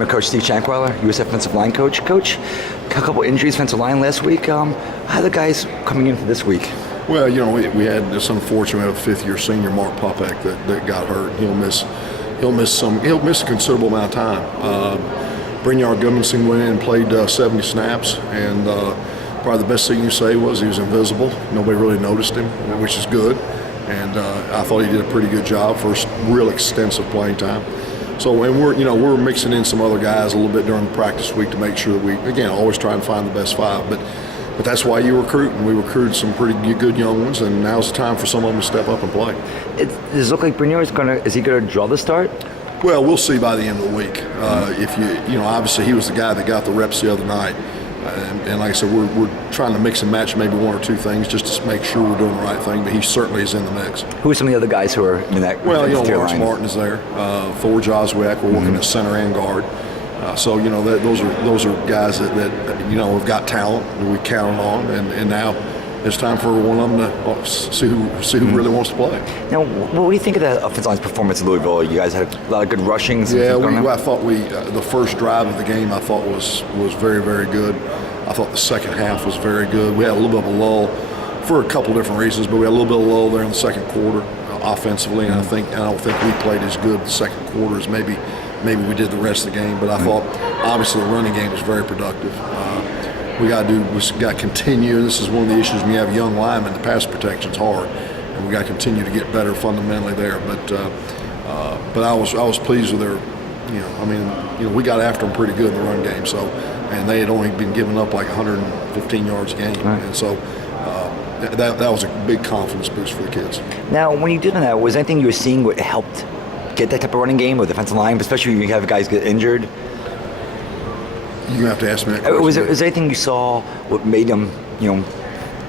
I'm Coach Steve Shankweiler, U.S. offensive line coach. Coach, a couple injuries, offensive line last week. How are the guys coming into this week? Well, we had this unfortunate fifth-year senior Mark Popek that got hurt. He'll miss a considerable amount of time. Brynjar Gudmundsson went in and played 70 snaps, and probably the best thing you say was he was invisible. Nobody really noticed him, which is good. And I thought he did a pretty good job for real extensive playing time. So, and we're mixing in some other guys a little bit during the practice week to make sure that we, again, always try and find the best five. But that's why you recruit, and we recruited some pretty good young ones, and now's the time for some of them to step up and play. Does it look like Brynjar is he going to draw the start? Well, we'll see by the end of the week. If obviously he was the guy that got the reps the other night. And like I said, we're trying to mix and match maybe one or two things just to make sure we're doing the right thing. But he certainly is in the mix. Who are some of the other guys who are in that? Well, Lawrence Martin is there. Thor Joswiak, we're working at center and guard. So those are guys that have got talent that we counted on, and now it's time for one of them to see who really wants to play. Now, what do you think of the offensive line's performance in Louisville? You guys had a lot of good rushings. Yeah, I thought the first drive of the game I thought was very, very good. I thought the second half was very good. We had a little bit of a lull for a couple different reasons, but we had a little bit of a lull there in the second quarter offensively, and I don't think we played as good the second quarter as maybe we did the rest of the game. But I thought obviously the running game was very productive. We got to continue, and this is one of the issues when you have young linemen. The pass protection's hard, and we got to continue to get better fundamentally there. But I was pleased with their, we got after them pretty good in the run game. So, and they had only been giving up like 115 yards a game, right. And so that was a big confidence boost for the kids. Now, when you did that, was anything you were seeing what helped get that type of running game with the defensive line, especially when you have guys get injured? You have to ask me that question. Was there anything you saw what made them,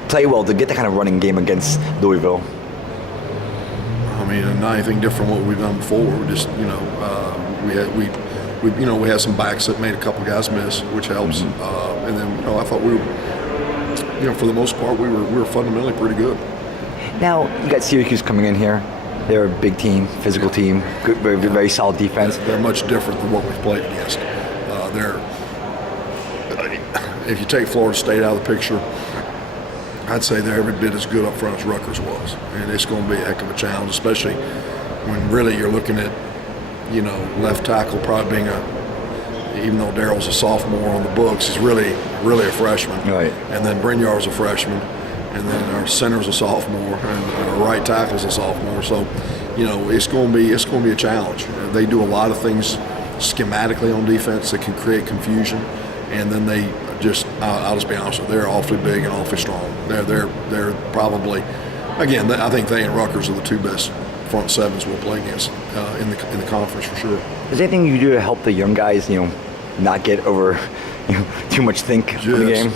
play well to get that kind of running game against Louisville? I mean, not anything different from what we've done before. We just, we had some backs that made a couple guys miss, which helps. And then, I thought we were, for the most part, we were fundamentally pretty good. Now you got Syracuse coming in here. They're a big team, physical team, good, very solid defense. They're much different than what we've played against. If you take Florida State out of the picture, I'd say they're every bit as good up front as Rutgers was. And it's going to be a heck of a challenge, especially when really you're looking at, left tackle probably being even though Daryl's a sophomore on the books, he's really a freshman. Right. And then Brynjar's a freshman, and then our center's a sophomore, and our right tackle's a sophomore. So, it's going to be a challenge. They do a lot of things schematically on defense that can create confusion, and then they I'll just be honest with you, they're awfully big and awfully strong. They're probably, again, I think they and Rutgers are the two best front sevens we'll play against in the conference for sure. Is there anything you do to help the young guys, not get over too much think in the game?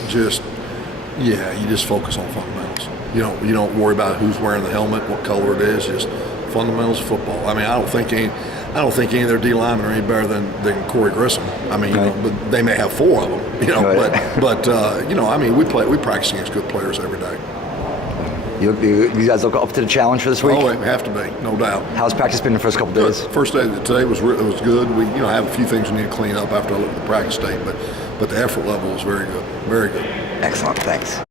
You just focus on fundamentals. You don't worry about who's wearing the helmet, what color it is. Just fundamentals of football. I mean, I don't think any of their D linemen are any better than Corey Grissom. I mean, right. But they may have four of them. Right. But I mean, we practice against good players every day. You guys look up to the challenge for this week? Oh, we have to be, no doubt. How's practice been the first couple days? First day today was good. We have a few things we need to clean up after I look at the practice tape, but the effort level was very good, very good. Excellent, thanks.